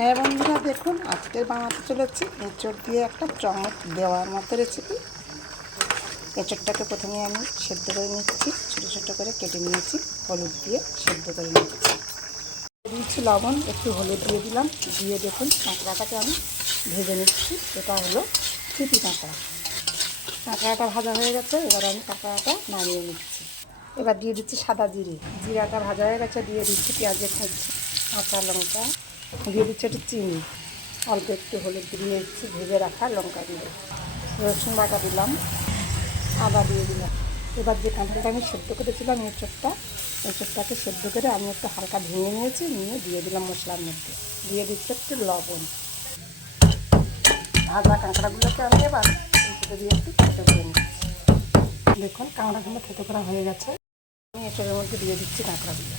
হ্যাঁ বন্ধুরা, দেখুন, আজকে বানাতে চলেছি এঁচড় দিয়ে একটা চমক দেওয়ার মতো রেসিপি এঁচড়টাকে প্রথমে আমি সেদ্ধ করে নিচ্ছি, ছোটো ছোটো করে কেটে নিয়েছি, হলুদ দিয়ে সেদ্ধ করে নিচ্ছি। দিয়েছি লবণ, একটু হলুদ দিয়ে দিলাম, দিয়ে দেখুন কাঁকড়াটাকে আমি ভেজে নিচ্ছি, এটা হলো চিপি কাঁকড়া। কাঁকড়াটা ভাজা হয়ে গেছে, এবার আমি কাঁকড়াটা নামিয়ে নিচ্ছি। এবার দিয়ে দিচ্ছি সাদা জিরে। জিরাটা ভাজা হয়ে গেছে, দিয়ে দিচ্ছি পেঁয়াজের কুচি কাঁচা লঙ্কা দিয়ে দিচ্ছি একটু চিনি। অল্প একটু হলুদ দিয়ে দিচ্ছি ভেজে রাখা লঙ্কা দিয়ে। রসুন বাটা দিলাম, আদা দিয়ে দিলাম। এবার যে কাঁঠালটা আমি সেদ্ধ করেছিলাম এঁচড়টা, এঁচড়টাকে সেদ্ধ করে আমি একটু হালকা ভেঙে নিয়েছি, নিয়ে দিয়ে দিলাম মশলার মধ্যে। দিয়ে দিচ্ছি একটু লবণ। ভাজা কাঁকড়াগুলোকে আমি এবার দিয়ে একটু খেতে করে নিচ্ছি। দেখুন কাঁকড়াগুলো খেতে করা হয়ে গেছে। আমি এঁচড়ের মধ্যে দিয়ে দিচ্ছি কাঁকড়াগুলো।